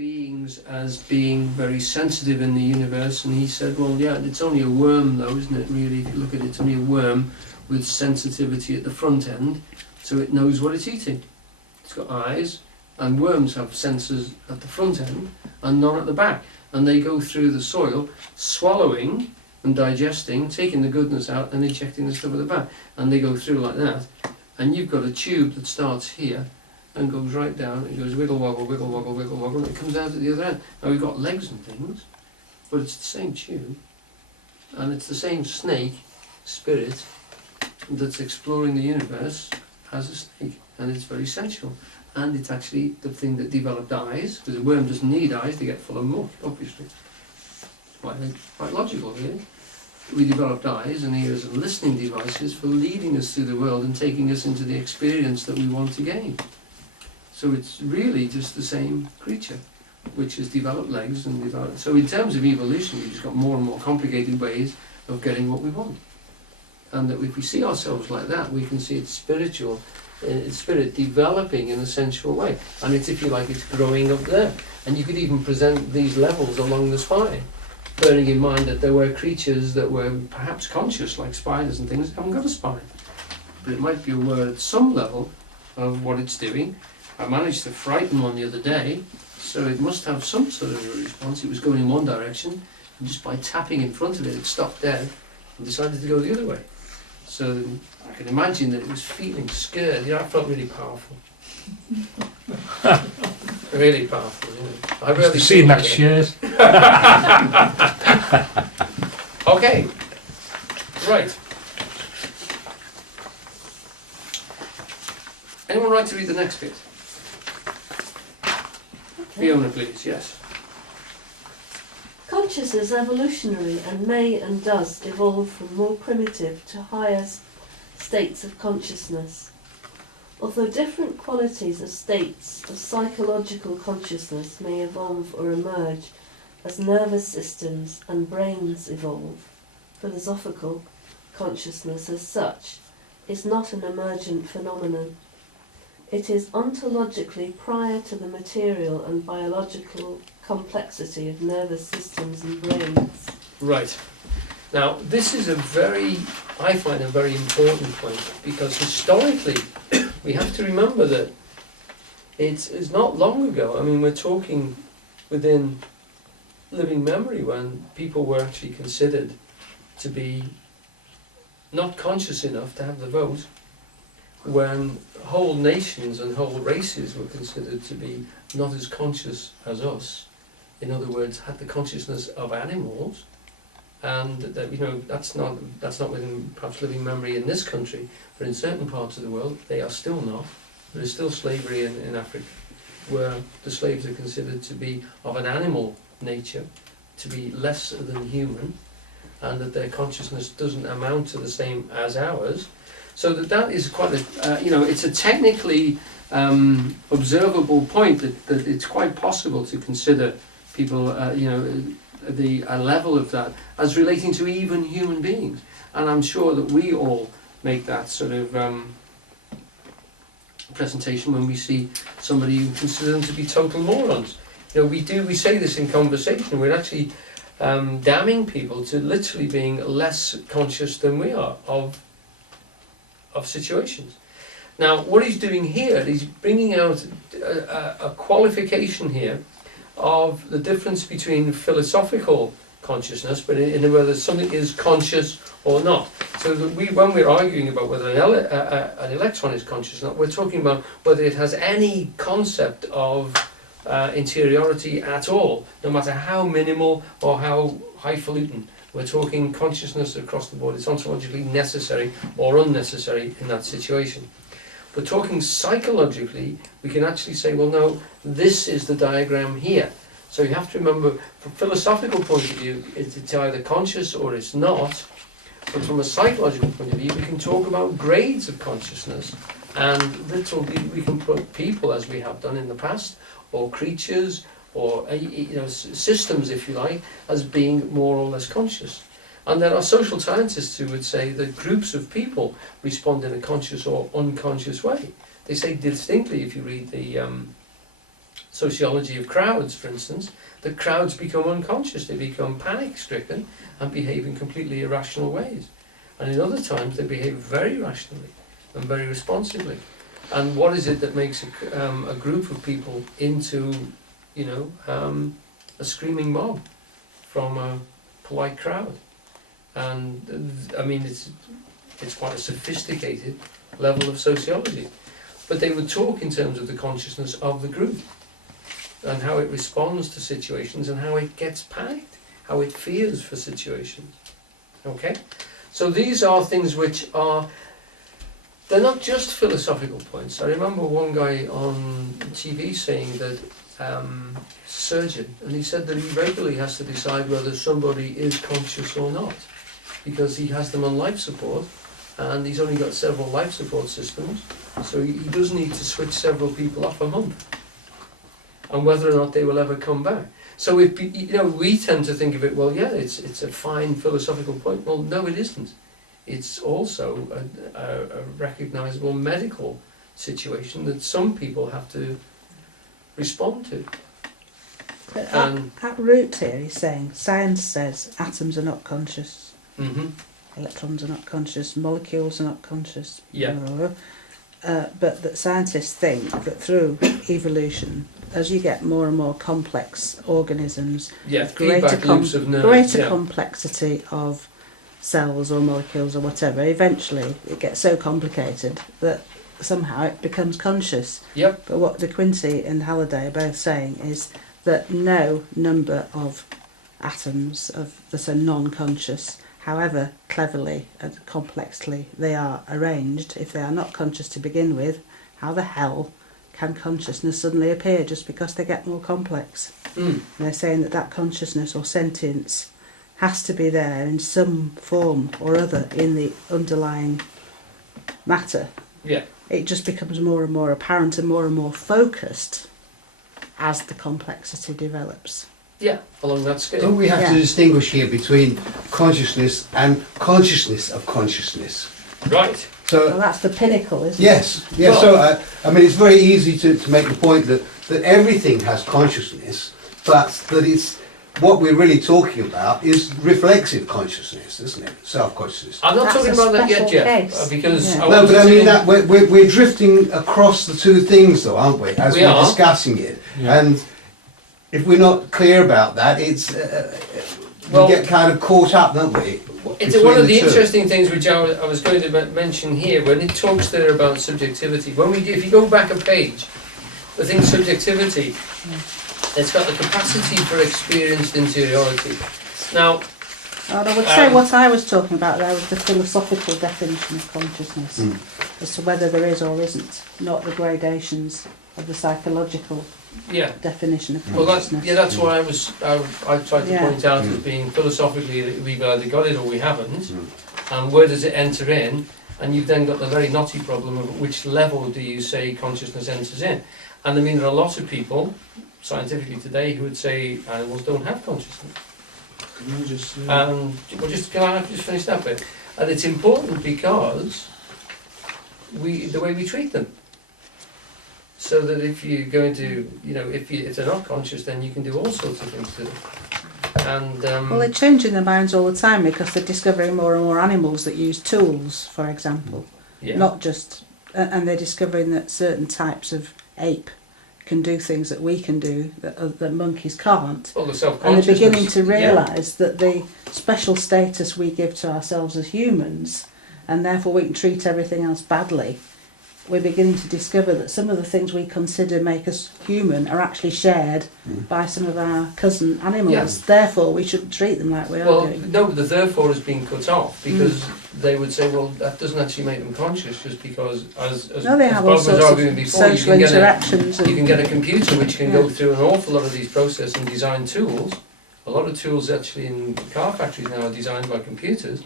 beings as being very sensitive in the universe, and he said, well, yeah, it's only a worm though, isn't it, really? If you look at it, it's only a worm with sensitivity at the front end, so it knows what it's eating. It's got eyes, and worms have sensors at the front end and none at the back, and they go through the soil, swallowing and digesting, taking the goodness out and injecting the stuff at the back, and they go through like that, and you've got a tube that starts here and goes right down, it goes wiggle woggle, wiggle woggle, wiggle woggle, and it comes out at the other end. Now we've got legs and things, but it's the same tube, and it's the same snake spirit that's exploring the universe as a snake, and it's very sensual. And it's actually the thing that developed eyes, because a worm doesn't need eyes to get full of muck, obviously. Quite logical, really. We developed eyes and ears and listening devices for leading us through the world and taking us into the experience that we want to gain. So it's really just the same creature, which has developed legs and developed... So in terms of evolution, we've just got more and more complicated ways of getting what we want. And that if we see ourselves like that, we can see it's spiritual, it's spirit developing in a sensual way. And it's, if you like, it's growing up there. And you could even present these levels along the spine, bearing in mind that there were creatures that were perhaps conscious, like spiders and things, haven't got a spine. But it might be aware at some level of what it's doing. I managed to frighten one the other day, so it must have some sort of a response. It was going in one direction, and just by tapping in front of it, it stopped dead and decided to go the other way. So I can imagine that it was feeling scared. Yeah, I felt really powerful. Really powerful, yeah. I really seen that shares. Okay, right. Anyone like to read the next bit? Okay. Fiona, please, yes. Consciousness is evolutionary and may and does evolve from more primitive to higher states of consciousness. Although different qualities or states of psychological consciousness may evolve or emerge as nervous systems and brains evolve, philosophical consciousness as such is not an emergent phenomenon. It is ontologically prior to the material and biological complexity of nervous systems and brains. Right. Now, this is I find a very important point, because historically we have to remember that it's not long ago. I mean, we're talking within living memory when people were actually considered to be not conscious enough to have the vote, when whole nations and whole races were considered to be not as conscious as us. In other words, had the consciousness of animals, and that, you know, that's not within perhaps living memory in this country, but in certain parts of the world they are still not. There is still slavery in Africa, where the slaves are considered to be of an animal nature, to be less than human, and that their consciousness doesn't amount to the same as ours. So that is quite a, it's a technically observable point that it's quite possible to consider people, a level of that as relating to even human beings. And I'm sure that we all make that sort of presentation when we see somebody who considers them to be total morons. You know, we say this in conversation. We're actually damning people to literally being less conscious than we are of situations. Now, what he's doing here, he's bringing out a qualification here of the difference between philosophical consciousness, but in whether something is conscious or not. So that when we're arguing about whether an electron is conscious or not, we're talking about whether it has any concept of interiority at all, no matter how minimal or how highfalutin. We're talking consciousness across the board. It's ontologically necessary or unnecessary in that situation. But talking psychologically, we can actually say, well, no, this is the diagram here. So you have to remember, from a philosophical point of view, it's either conscious or it's not. But from a psychological point of view, we can talk about grades of consciousness. And literally, we can put people, as we have done in the past, or creatures, or systems, if you like, as being more or less conscious. And there are social scientists who would say that groups of people respond in a conscious or unconscious way. They say distinctly, if you read the sociology of crowds, for instance, that crowds become unconscious, they become panic-stricken and behave in completely irrational ways. And in other times they behave very rationally and very responsibly. And what is it that makes a group of people into, a screaming mob from a polite crowd? And it's quite a sophisticated level of sociology. But they would talk in terms of the consciousness of the group and how it responds to situations and how it gets panicked, how it fears for situations. Okay? So these are things which are, they're not just philosophical points. I remember one guy on TV saying that, surgeon, and he said that he regularly has to decide whether somebody is conscious or not, because he has them on life support, and he's only got several life support systems, so he does need to switch several people off a month, and whether or not they will ever come back. So if we tend to think of it, well, yeah, it's a fine philosophical point. Well, no, it isn't. It's also a recognisable medical situation that some people have to respond to. But And at root here, he's saying science says atoms are not conscious, mhm, electrons are not conscious, molecules are not conscious. Yeah. Blah, blah, blah. But that scientists think that through evolution, as you get more and more complex organisms, yeah, with greater feedback loops of nerves. greater Yeah. complexity of cells or molecules or whatever, eventually it gets so complicated that somehow it becomes conscious. Yep. But what de Quincey and Halliday are both saying is that no number of atoms that are non-conscious, however cleverly and complexly they are arranged, if they are not conscious to begin with, how the hell can consciousness suddenly appear just because they get more complex? Mm. And they're saying that consciousness or sentience has to be there in some form or other in the underlying matter. Yeah. It just becomes more and more apparent and more focused as the complexity develops. Yeah, along that scale. Don't we have to Yeah. distinguish here between consciousness and consciousness of consciousness? Right. Well, So, that's the pinnacle, isn't yes, yes. Well- So, it's very easy to make the point that everything has consciousness, but that it's what we're really talking about is reflexive consciousness, isn't it? Self-consciousness. I'm not That's talking a about that yet, special Jeff, case. because Yeah. I No, wanted but I to- mean that we're drifting across the two things, though, aren't we? As We we're are. discussing it, Yeah. and if we're not clear about that, it's Well- we get kind of caught up, don't we? It's between one of the two. interesting things which I was going to mention here when it talks there about subjectivity. If you go back a page, the thing subjectivity, it's got the capacity for experienced interiority. Now, And I would say what I was talking about there was the philosophical definition of consciousness, Mm. as to whether there is or isn't, not the gradations of the psychological yeah. definition of Well, consciousness. that's what I tried to Yeah. point out as Mm. being philosophically that we've either got it or we haven't, Mm. and where does it enter in? And you've then got the very knotty problem of which level do you say consciousness enters in? And I mean, there are lots of people, scientifically today, who would say animals don't have consciousness. Can I just say- And can I just finish that bit? And it's important because the way we treat them. So that if you're going to, if they're not conscious, then you can do all sorts of things to them. And Well, they're changing their minds all the time because they're discovering more and more animals that use tools, for example. yeah, Not just, and they're discovering that certain types of ape can do things that we can do that monkeys can't. well, the And self-consciousness. they're beginning to yeah. realise that the special status we give to ourselves as humans, and therefore we can treat everything else badly, we're beginning to discover that some of the things we consider make us human are actually shared Mm. by some of our cousin animals. Yeah. Therefore, we shouldn't treat them like we are Well, doing. no, but the therefore has been cut off because Mm. they would say, well, that doesn't actually make them conscious just because, as No, they as have Bob all was sorts arguing of before, you social can get interactions. you can And, get a computer which can go Yeah. through an awful lot of these processes and design tools. A lot of tools actually in car factories now are designed by computers.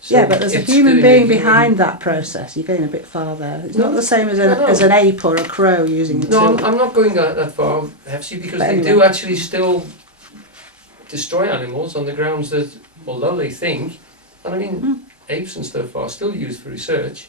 So yeah, but there's a it's human doing being a human- behind that process. You're going a bit far there. It's No, not the same as, no, no. as an ape or a crow using a No, tool. I'm not going that far, Hefsey, because But they anyway. do actually still destroy animals on the grounds that, although they think, and I mean, Mm. apes and stuff are still used for research,